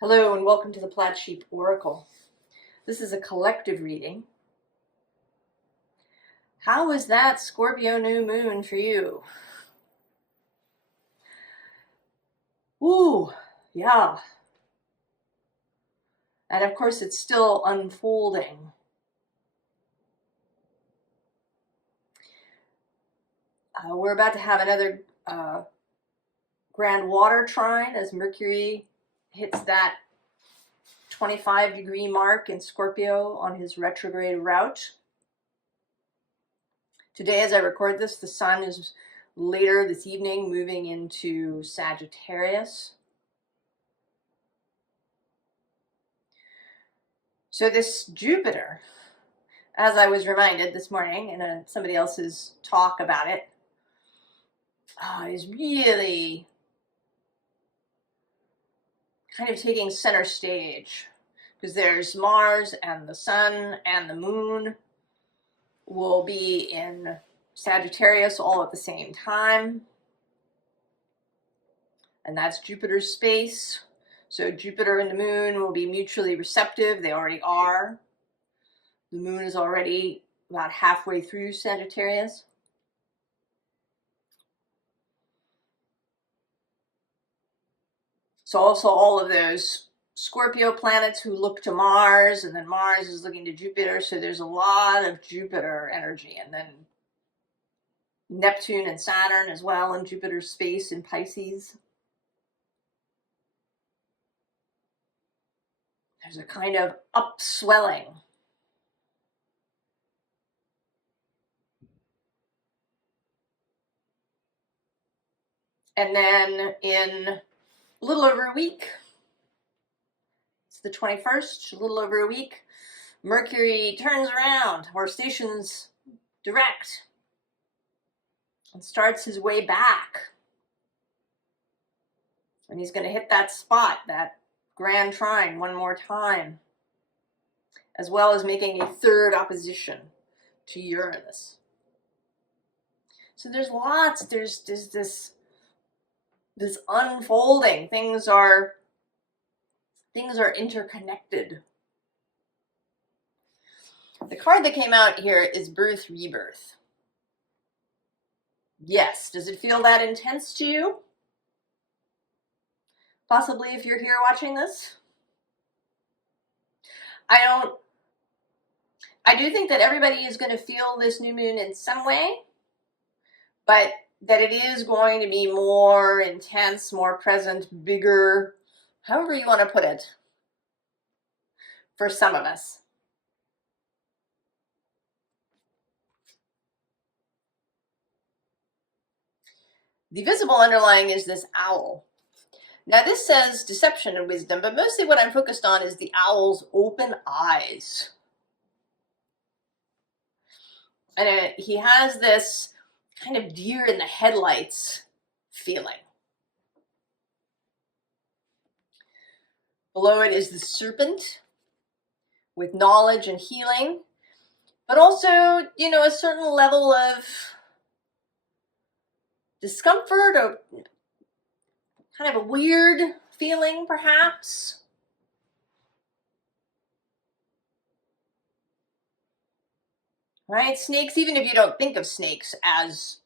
Hello and welcome to the Plaid Sheep Oracle. This is a collective reading. How is that Scorpio new moon for you? Ooh, yeah. And of course it's still unfolding. We're about to have another grand water trine as Mercury hits that 25-degree mark in Scorpio on his retrograde route. Today, as I record this, the sun is later this evening moving into Sagittarius. So this Jupiter, as I was reminded this morning in somebody else's talk about it, is really kind of taking center stage, because there's Mars and the Sun and the Moon will be in Sagittarius all at the same time, and that's Jupiter's space. So Jupiter and the Moon will be mutually receptive. They already are. The Moon is already about halfway through Sagittarius. So also all of those Scorpio planets who look to Mars, and then Mars is looking to Jupiter. So there's a lot of Jupiter energy, and then Neptune and Saturn as well in Jupiter's space in Pisces. There's a kind of upswelling. And then in a little over a week, it's the 21st, a little over a week, Mercury turns around or stations direct and starts his way back. And he's going to hit that spot, that grand trine, one more time, as well as making a third opposition to Uranus. So there's lots, there's this unfolding. Things are interconnected. The card that came out here is Birth Rebirth. Yes, does it feel that intense to you? Possibly if you're here watching this. I do think that everybody is going to feel this new moon in some way, but that it is going to be more intense, more present, bigger, however you want to put it, for some of us. The visible underlying is this owl. Now this says deception and wisdom, but mostly what I'm focused on is the owl's open eyes. And he has this kind of deer in the headlights feeling. Below it is the serpent with knowledge and healing, but also, a certain level of discomfort or kind of a weird feeling, perhaps. Right? Snakes, even if you don't think of snakes as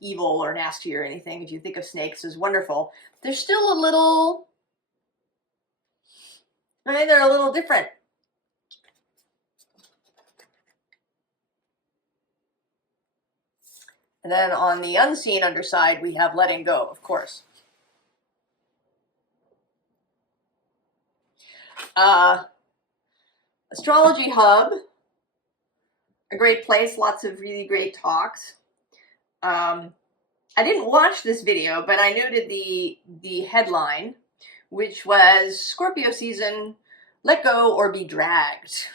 evil or nasty or anything, if you think of snakes as wonderful, they're still a little, right? They're a little different. And then on the unseen underside, we have letting go, of course. Astrology Hub, a great place, lots of really great talks. I didn't watch this video, but I noted the headline, which was Scorpio season, let go or be dragged.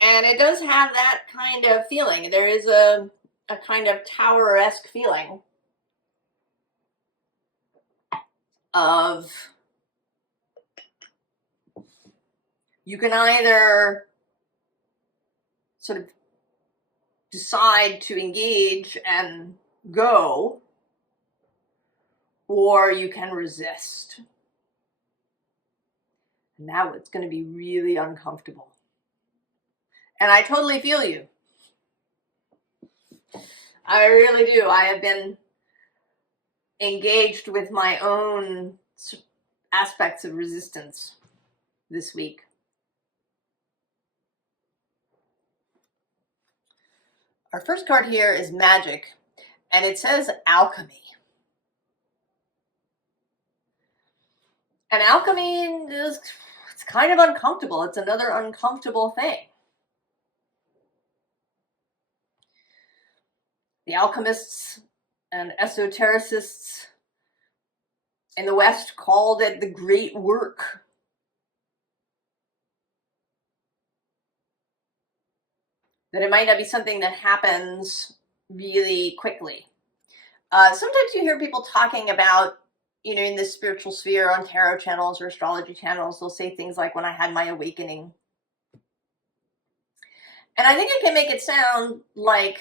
And it does have that kind of feeling. There is a kind of tower-esque feeling of, you can either sort of decide to engage and go, or you can resist. Now it's going to be really uncomfortable. And I totally feel you. I really do. I have been engaged with my own aspects of resistance this week. Our first card here is Magic, and it says Alchemy. And alchemy is, it's kind of uncomfortable. It's another uncomfortable thing. The alchemists and esotericists in the West called it the great work. That it might not be something that happens really quickly. Sometimes you hear people talking about, you know, in the spiritual sphere on tarot channels or astrology channels, they'll say things like, when I had my awakening. And I think it can make it sound like,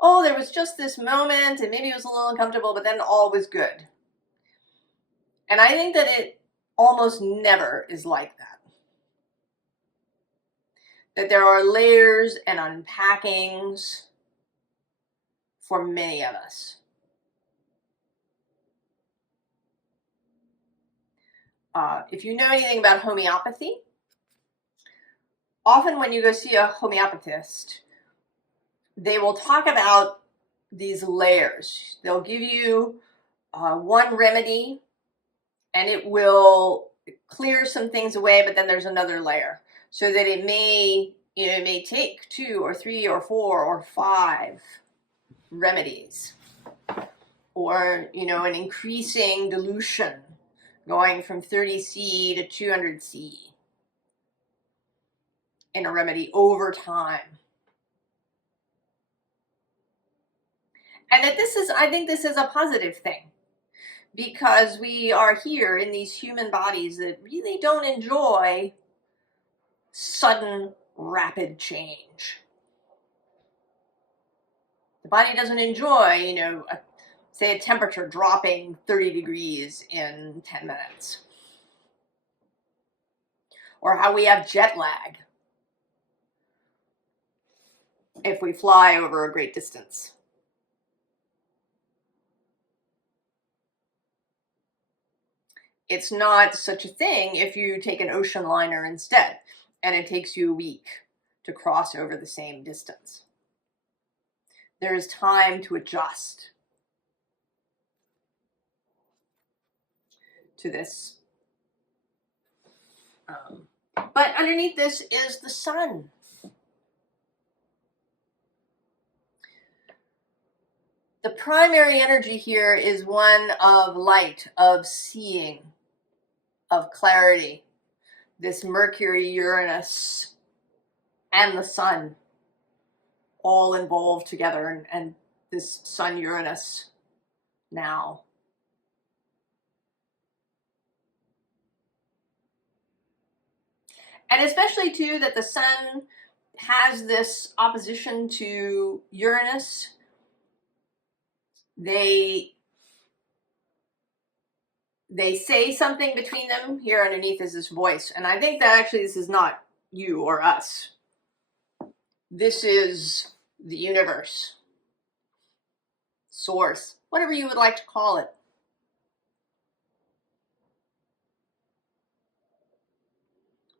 oh, there was just this moment and maybe it was a little uncomfortable, but then all was good. And I think that it almost never is like that. That there are layers and unpackings for many of us. If you know anything about homeopathy, often when you go see a homeopathist, they will talk about these layers. They'll give you one remedy and it will clear some things away, but then there's another layer. So that it may, you know, it may take 2 or 3 or 4 or 5 remedies. Or, you know, an increasing dilution going from 30C to 200C in a remedy over time. And that this is, I think this is a positive thing, because we are here in these human bodies that really don't enjoy sudden, rapid change. The body doesn't enjoy, you know, say a temperature dropping 30 degrees in 10 minutes. Or how we have jet lag if we fly over a great distance. It's not such a thing if you take an ocean liner instead, and it takes you a week to cross over the same distance. There is time to adjust to this. But underneath this is the sun. The primary energy here is one of light, of seeing, of clarity. This Mercury, Uranus, and the sun all involved together, and this Sun Uranus now. And especially too that the sun has this opposition to Uranus. They say something between them. Here underneath is this voice. And I think that actually this is not you or us. This is the universe, source, whatever you would like to call it.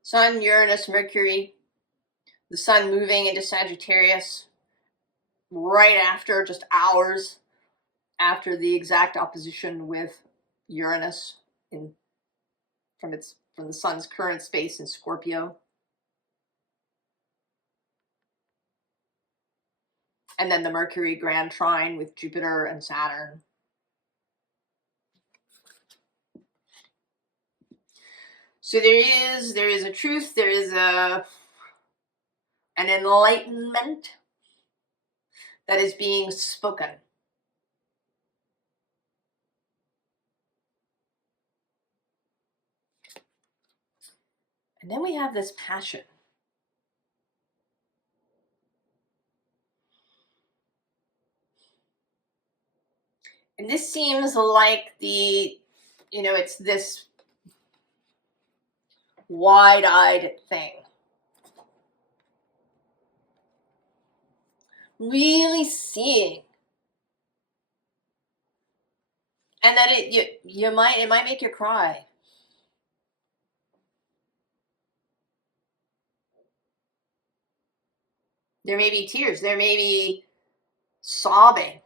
Sun, Uranus, Mercury, the sun moving into Sagittarius right after, just hours after the exact opposition with Uranus from the sun's current space in Scorpio. And then the Mercury grand trine with Jupiter and Saturn. So there is a truth, there is an enlightenment that is being spoken. And then we have this passion. And this seems like it's this wide-eyed thing. Really seeing. And that it might make you cry. There may be tears. There may be sobbing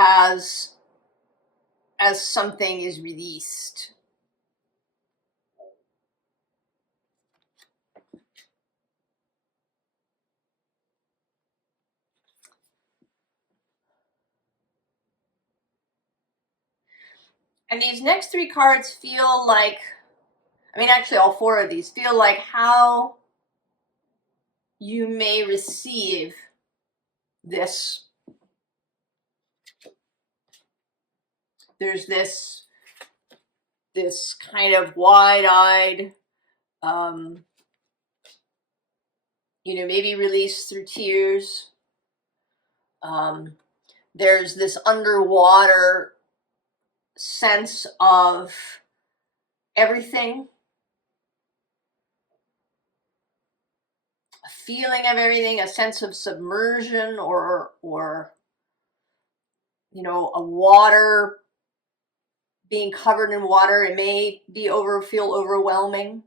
as something is released. And these next three cards feel like, actually all four of these feel like how you may receive this. There's this kind of wide-eyed, maybe released through tears. There's this underwater sense of everything, a feeling of everything, a sense of submersion, or a water, being covered in water. It may feel overwhelming.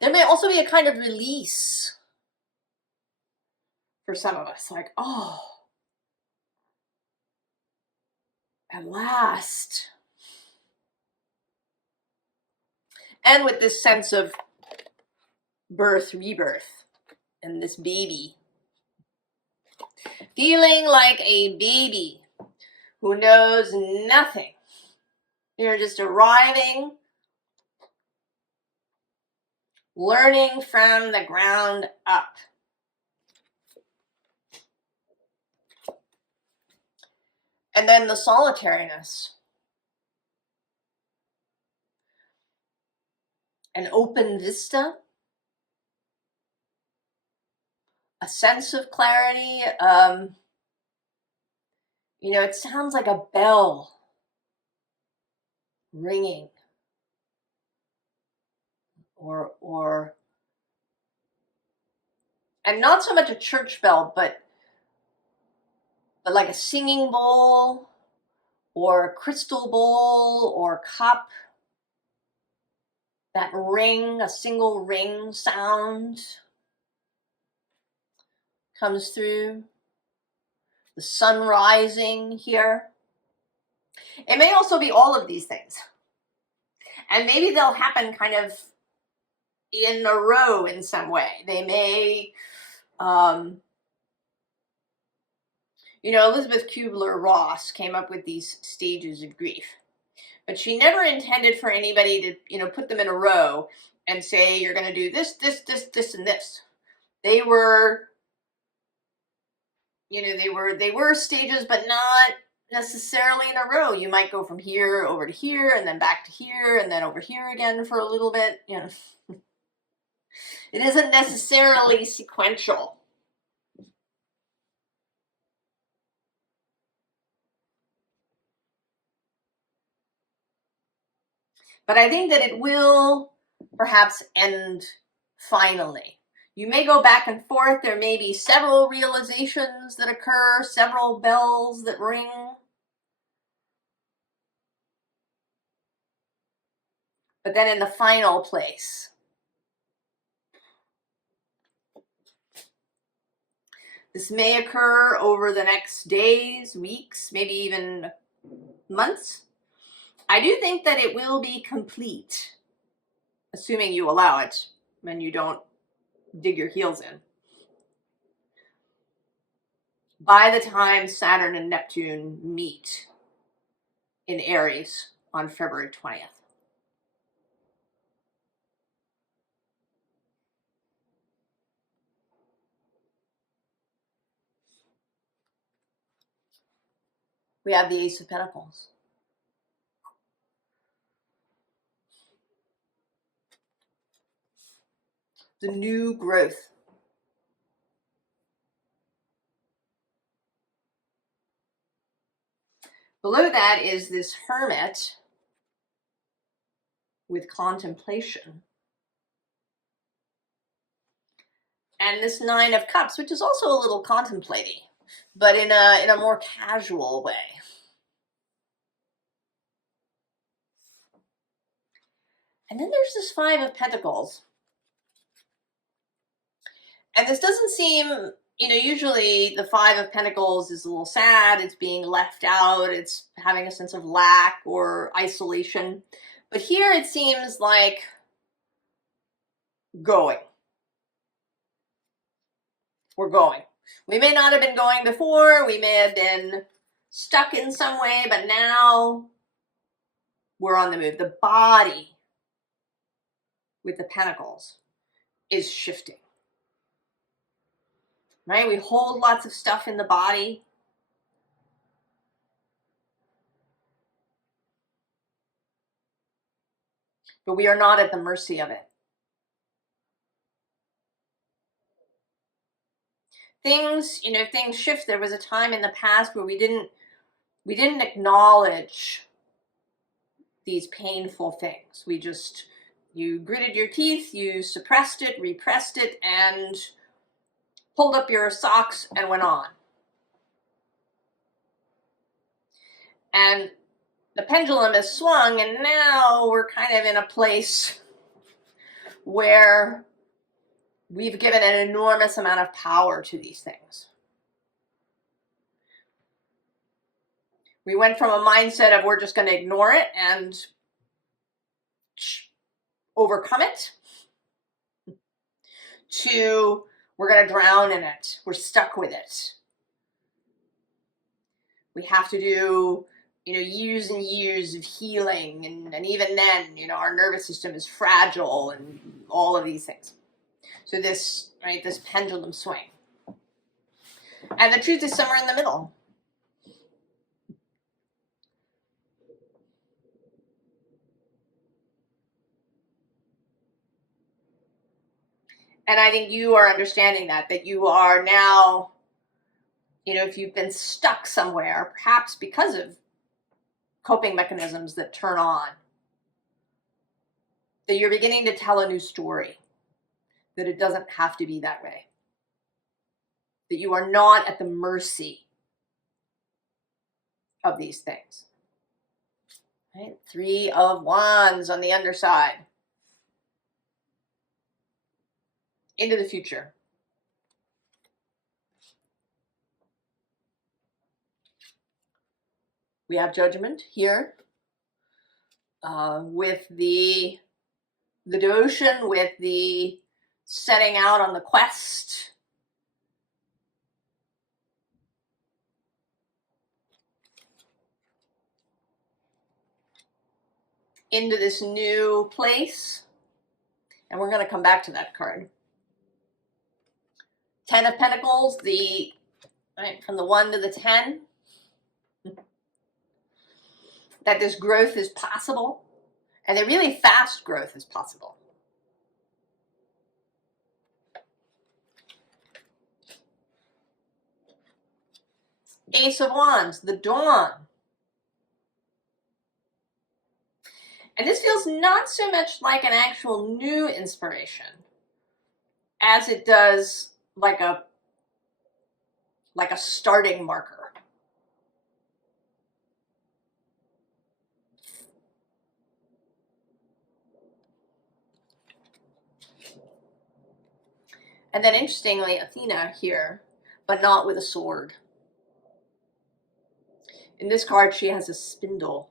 There may also be a kind of release for some of us, like, oh, at last. And with this sense of birth, rebirth, and this baby. Feeling like a baby who knows nothing. You're just arriving, learning from the ground up. And then the solitariness. An open vista. A sense of clarity. It sounds like a bell ringing. Or and not so much a church bell, but like a singing bowl, or a crystal bowl, or cup. That ring, a single ring sound comes through. The sun rising here. It may also be all of these things. And maybe they'll happen kind of in a row in some way. They may, Elizabeth Kubler-Ross came up with these stages of grief. But she never intended for anybody to, put them in a row and say, you're going to do this, this, this, this, and this. They were, they were stages, but not necessarily in a row. You might go from here over to here, and then back to here, and then over here again for a little bit. It isn't necessarily sequential. But I think that it will perhaps end finally. You may go back and forth. There may be several realizations that occur, several bells that ring. But then in the final place, this may occur over the next days, weeks, maybe even months. I do think that it will be complete, assuming you allow it and you don't dig your heels in, by the time Saturn and Neptune meet in Aries on February 20th. We have the Ace of Pentacles. The new growth. Below that is this Hermit with contemplation. And this Nine of Cups, which is also a little contemplating, but in a more casual way. And then there's this Five of Pentacles. And this doesn't seem, you know, usually the Five of Pentacles is a little sad, it's being left out, it's having a sense of lack or isolation. But here it seems like going. We're going. We may not have been going before, we may have been stuck in some way, but now we're on the move. The body with the Pentacles is shifting. Right? We hold lots of stuff in the body. But we are not at the mercy of it. Things, you know, things shift. There was a time in the past where we didn't acknowledge these painful things. You gritted your teeth, you suppressed it, repressed it, and pulled up your socks and went on. And the pendulum has swung, and now we're kind of in a place where we've given an enormous amount of power to these things. We went from a mindset of we're just going to ignore it and overcome it to we're going to drown in it. We're stuck with it. We have to do, you know, years and years of healing. And even then, you know, our nervous system is fragile and all of these things. So this, right, this pendulum swing. And the truth is somewhere in the middle. And I think you are understanding that you are now, you know, if you've been stuck somewhere, perhaps because of coping mechanisms that turn on, that you're beginning to tell a new story, that it doesn't have to be that way, that you are not at the mercy of these things. Right? Three of Wands on the underside. Into the future. We have Judgment here with the devotion, with the setting out on the quest. Into this new place. And we're going to come back to that card. Ten of Pentacles, right, from the 1 to the 10. That this growth is possible. And that really fast growth is possible. Ace of Wands, the dawn. And this feels not so much like an actual new inspiration as it does like a starting marker. And then interestingly, Athena here, but not with a sword. In this card, she has a spindle.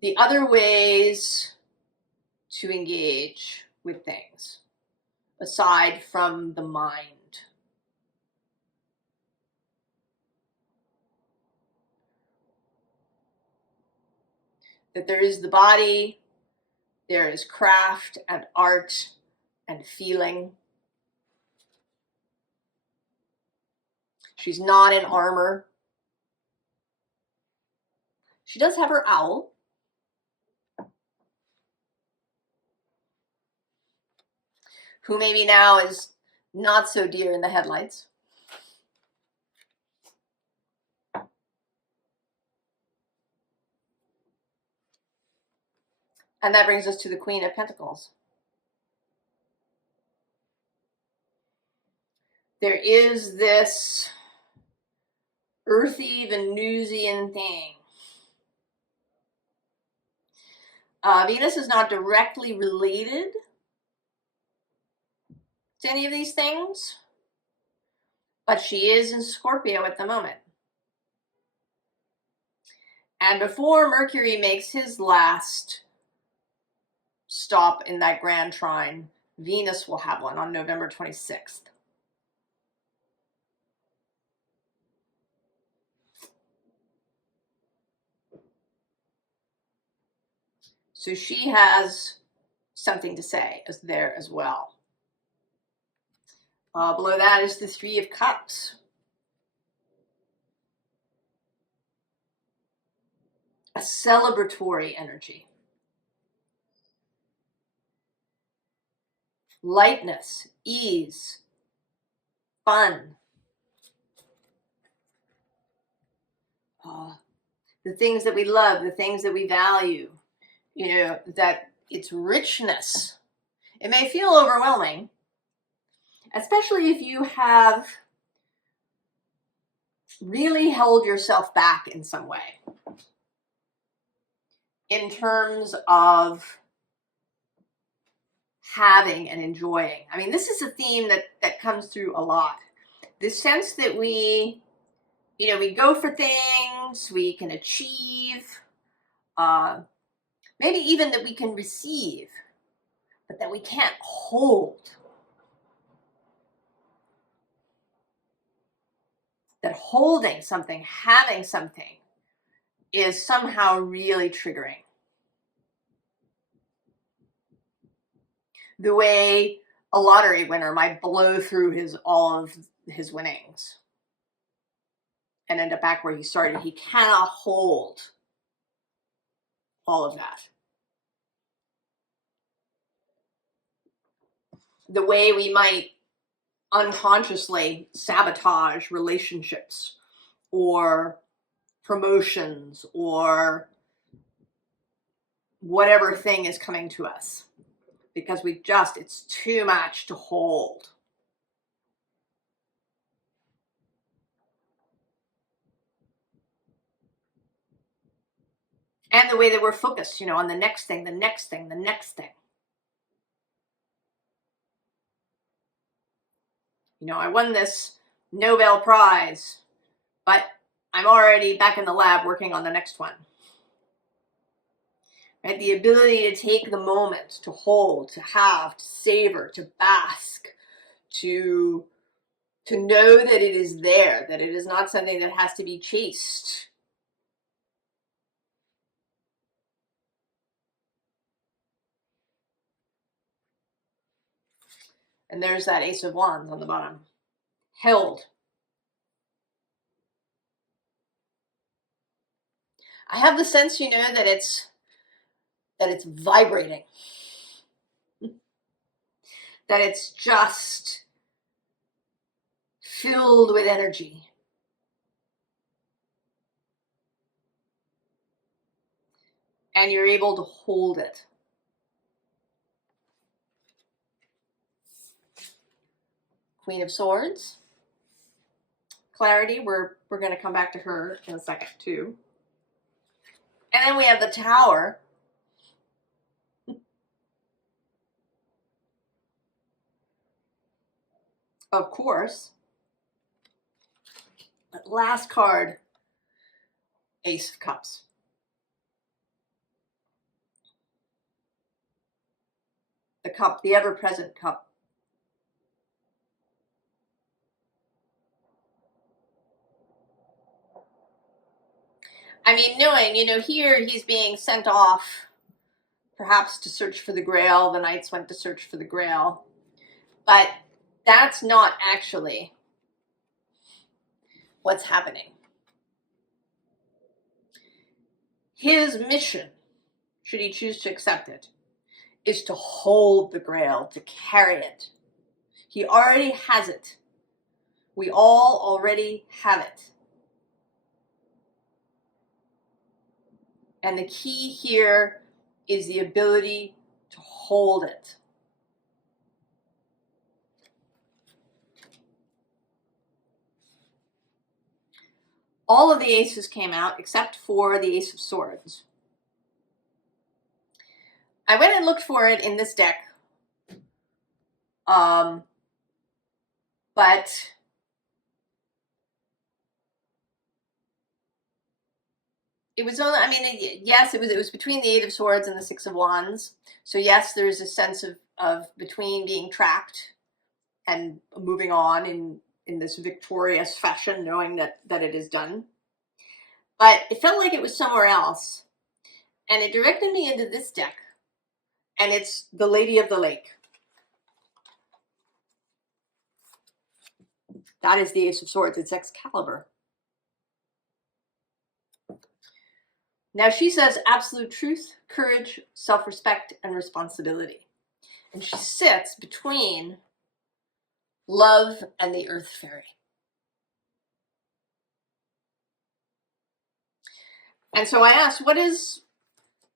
The other ways to engage with things, aside from the mind. That there is the body, there is craft and art and feeling. She's not in armor. She does have her owl. Who maybe now is not so deer in the headlights. And that brings us to the Queen of Pentacles. There is this earthy Venusian thing. Venus is not directly related to any of these things, but she is in Scorpio at the moment. And before Mercury makes his last stop in that grand trine, Venus will have one on November 26th. So she has something to say there as well. Below that is the Three of Cups. A celebratory energy. Lightness, ease, fun. The things that we love, the things that we value, you know, that it's richness. It may feel overwhelming, especially if you have really held yourself back in some way in terms of having and enjoying. I mean, this is a theme that comes through a lot. The sense that we, you know, we go for things, we can achieve, maybe even that we can receive, but that we can't hold. That holding something, having something, is somehow really triggering. The way a lottery winner might blow through all of his winnings and end up back where he started. He cannot hold all of that. The way we might unconsciously sabotage relationships or promotions or whatever thing is coming to us, because it's too much to hold. And the way that we're focused, you know, on the next thing, the next thing, the next thing. You know, I won this Nobel Prize, but I'm already back in the lab working on the next one. Right? The ability to take the moment, to hold, to have, to savor, to bask, to know that it is there, that it is not something that has to be chased. And there's that Ace of Wands on the bottom. Held. I have the sense, you know, that it's vibrating. That it's just filled with energy. And you're able to hold it. Queen of Swords. Clarity, we're going to come back to her in a second too. And then we have the Tower. Of course. But last card, Ace of Cups. The cup, the ever-present cup. I mean, knowing, you know, here he's being sent off, perhaps to search for the Grail. The knights went to search for the Grail. But that's not actually what's happening. His mission, should he choose to accept it, is to hold the Grail, to carry it. He already has it. We all already have it. And the key here is the ability to hold it. All of the aces came out except for the Ace of Swords. I went and looked for it in this deck, but it was only, I mean, yes, it was between the Eight of Swords and the Six of Wands. So yes, there's a sense of between being trapped and moving on in this victorious fashion, knowing that it is done. But it felt like it was somewhere else. And it directed me into this deck. And it's the Lady of the Lake. That is the Ace of Swords. It's Excalibur. Now she says absolute truth, courage, self-respect, and responsibility. And she sits between love and the Earth Fairy. And so I asked, what is,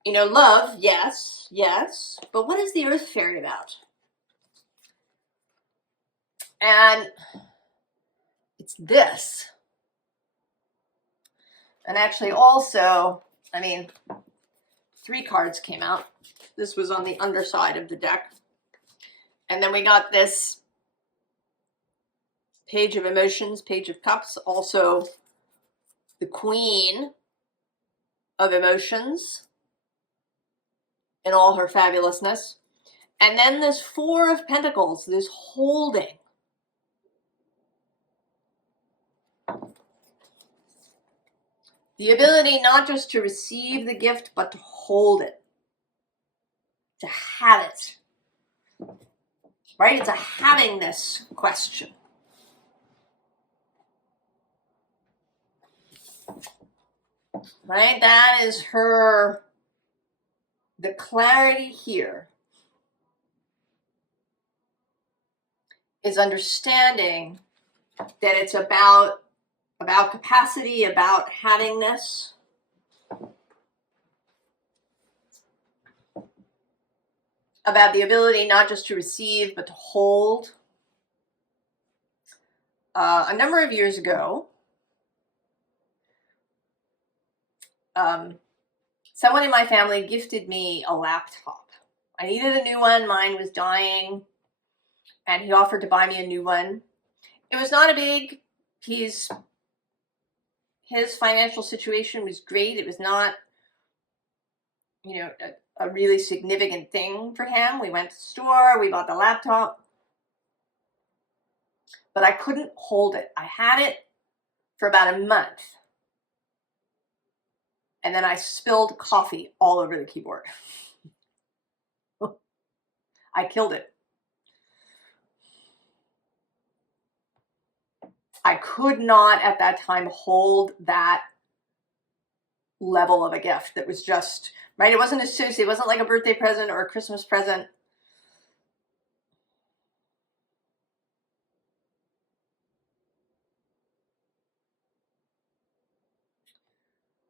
love? Yes, yes. But what is the Earth Fairy about? And it's this. And actually also, I mean, 3 cards came out. This was on the underside of the deck. And then we got this Page of Emotions, Page of Cups, also the Queen of Emotions in all her fabulousness. And then this Four of Pentacles, this holding. The ability not just to receive the gift, but to hold it. To have it. Right? It's a having this question. Right? That is her, the clarity here is understanding that it's about capacity, about having this. About the ability not just to receive, but to hold. A number of years ago, someone in my family gifted me a laptop. I needed a new one. Mine was dying. And he offered to buy me a new one. It was not a big piece. His financial situation was great. It was not, a really significant thing for him. We went to the store. We bought the laptop. But I couldn't hold it. I had it for about a month. And then I spilled coffee all over the keyboard. I killed it. I could not at that time hold that level of a gift that was just, right? It wasn't associated. It wasn't like a birthday present or a Christmas present.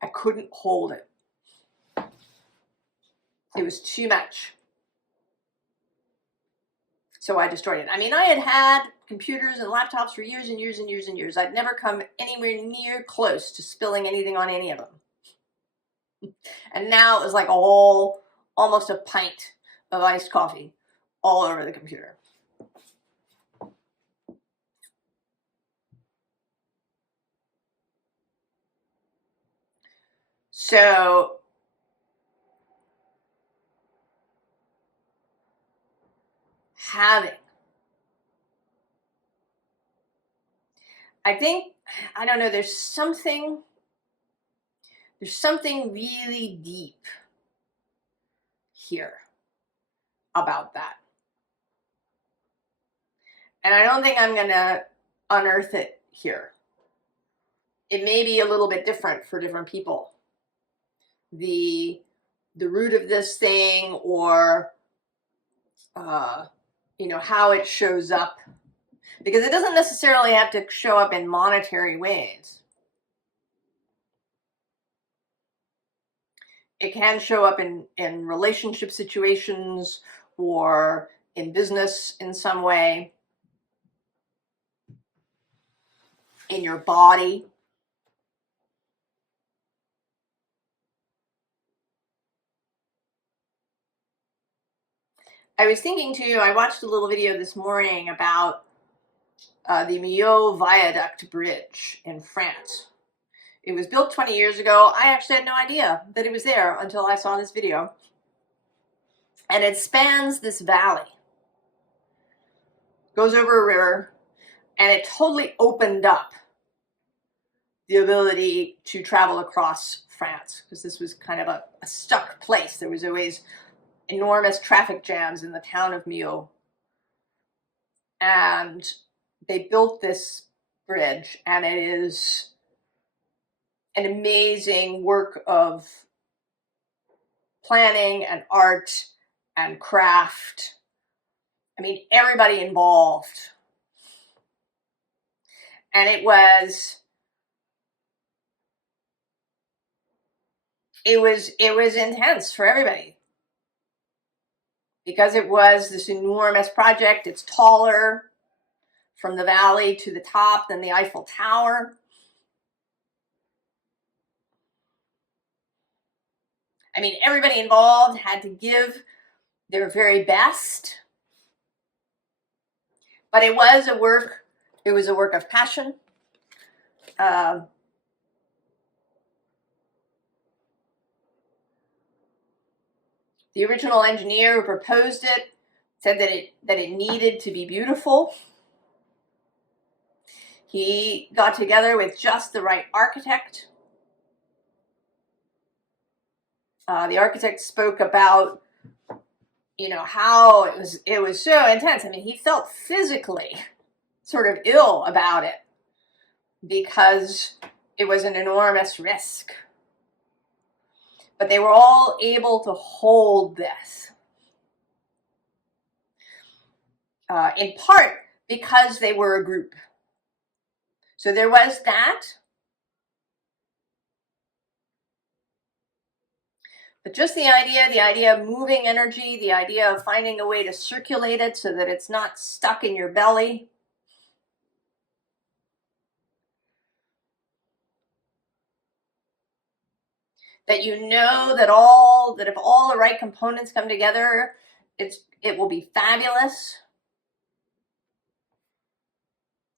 I couldn't hold it. It was too much. So I destroyed it. I mean, I had computers and laptops for years and years and years and years. I'd never come anywhere near close to spilling anything on any of them. And now it was like almost a pint of iced coffee all over the computer. So having, I think, I don't know, there's something really deep here about that. And I don't think I'm going to unearth it here. It may be a little bit different for different people. The root of this thing, or you know, how it shows up, because it doesn't necessarily have to show up in monetary ways. It can show up in relationship situations or in business in some way, in your body. I was thinking too, I watched a little video this morning about the Millau Viaduct Bridge in France. It was built 20 years ago. I actually had no idea that it was there until I saw this video. And it spans this valley, goes over a river, and it totally opened up the ability to travel across France, because this was kind of a stuck place. There was always enormous traffic jams in the town of Millau. And they built this bridge, and it is an amazing work of planning and art and craft. I mean, everybody involved. And it was intense for everybody, because it was this enormous project. It's taller from the valley to the top than the Eiffel Tower. I mean, everybody involved had to give their very best. But it was a work of passion. The original engineer who proposed it said that it needed to be beautiful. He got together with just the right architect. The architect spoke about, you know, how it was so intense. I mean, he felt physically sort of ill about it because it was an enormous risk. But they were all able to hold this, in part because they were a group. So there was that. But just the idea of moving energy, the idea of finding a way to circulate it so that it's not stuck in your belly. That you know that if all the right components come together, it will be fabulous.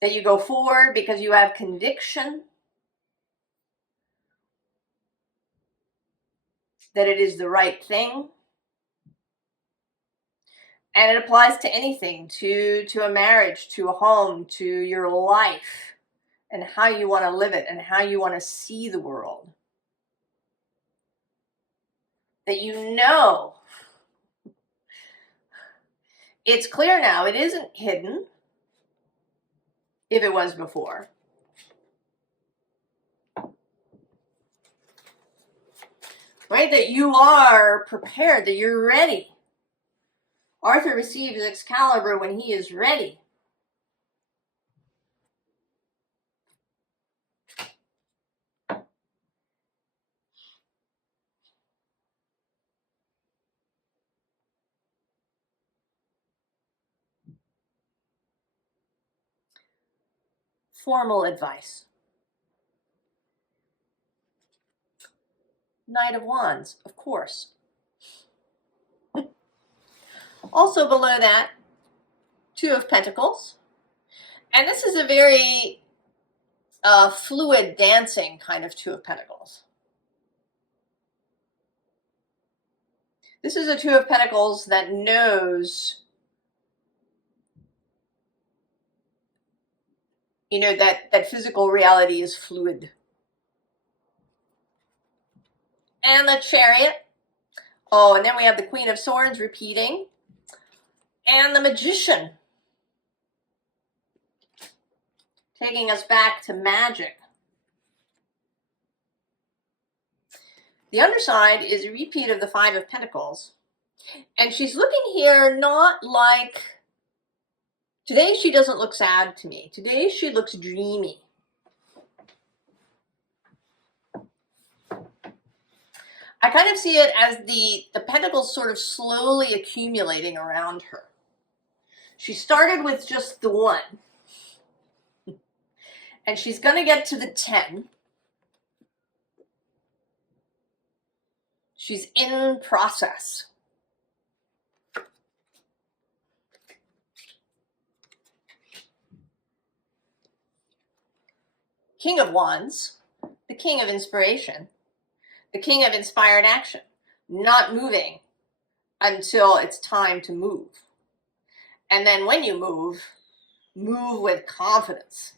That you go forward because you have conviction that it is the right thing. And it applies to anything, to a marriage, to a home, to your life, and how you want to live it and how you want to see the world. That you know it's clear now, it isn't hidden if it was before. Right? That you are prepared, that you're ready. Arthur receives Excalibur when he is ready. Formal advice. Knight of Wands, of course. Also below that, Two of Pentacles. And this is a very fluid dancing kind of Two of Pentacles. This is a Two of Pentacles that knows, you know, that physical reality is fluid. And the Chariot. Oh, and then we have the Queen of Swords repeating. And the Magician. Taking us back to magic. The underside is a repeat of the Five of Pentacles. And she's looking here not like Today she doesn't look sad to me. Today she looks dreamy. I kind of see it as the pentacles sort of slowly accumulating around her. She started with just the 1. And she's going to get to the 10. She's in process. King of Wands, the king of inspiration, the king of inspired action, not moving until it's time to move. And then when you move, move with confidence.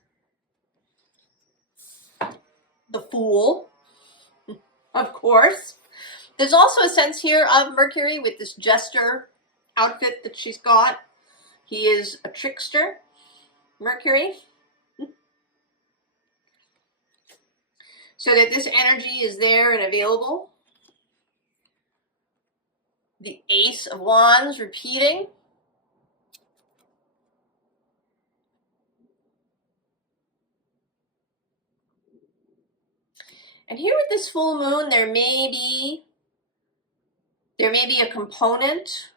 The Fool, of course. There's also a sense here of Mercury with this jester outfit that she's got. He is a trickster, Mercury. So that this energy is there and available. The Ace of Wands repeating. And here with this full moon, there may be a component,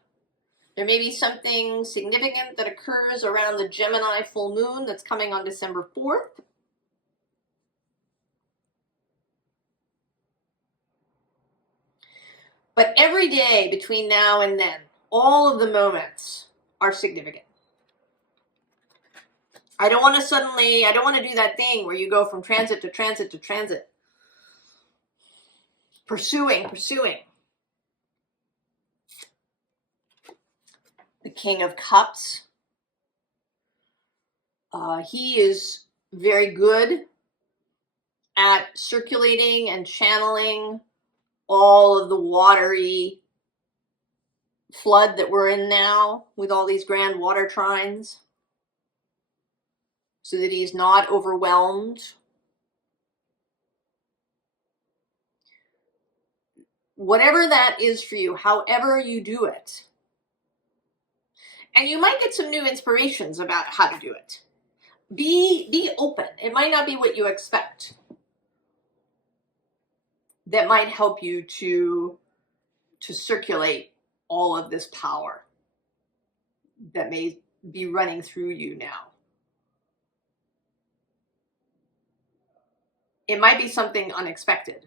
there may be something significant that occurs around the Gemini full moon that's coming on December 4th. But every day between now and then, all of the moments are significant. I don't want to do that thing where you go from transit to transit to transit. Pursuing. The King of Cups. He is very good at circulating and channeling all of the watery flood that we're in now with all these grand water trines, so that he's not overwhelmed. Whatever that is for you, however you do it. And you might get some new inspirations about how to do it. Be open. It might not be what you expect. That might help you to circulate all of this power that may be running through you now. It might be something unexpected.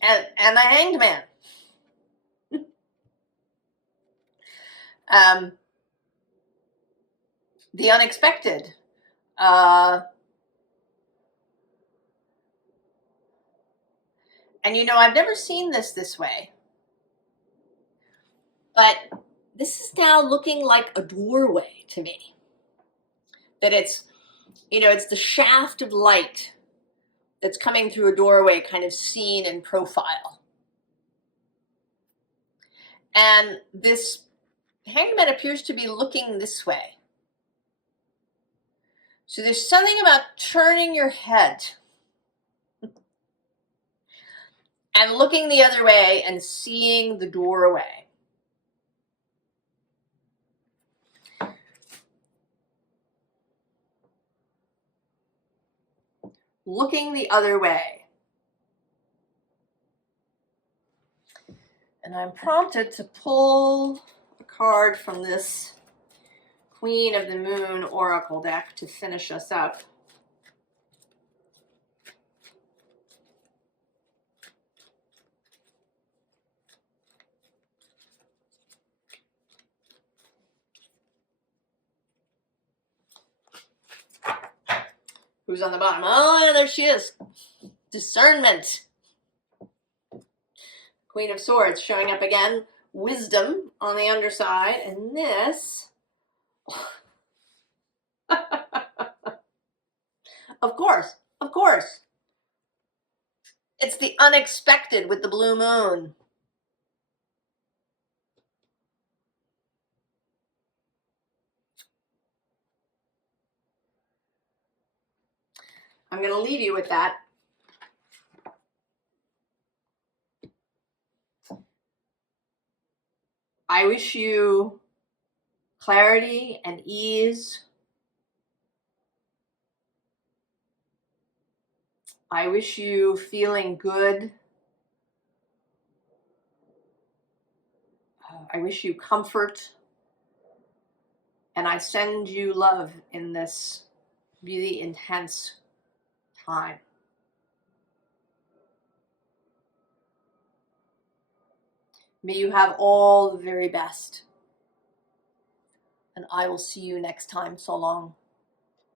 And the Hanged Man. The unexpected. And you know, I've never seen this way. But this is now looking like a doorway to me. That it's, you know, it's the shaft of light that's coming through a doorway, kind of seen in profile. And this Hanged Man appears to be looking this way. So there's something about turning your head and looking the other way and seeing the doorway. Looking the other way. And I'm prompted to pull a card from this Queen of the Moon Oracle deck to finish us up. Who's on the bottom? Oh, yeah, there she is. Discernment. Queen of Swords showing up again. Wisdom on the underside. And this... Of course. It's the unexpected with the blue moon. I'm going to leave you with that. I wish you clarity and ease. I wish you feeling good. I wish you comfort. And I send you love in this really intense time. May you have all the very best. And I will see you next time. So long.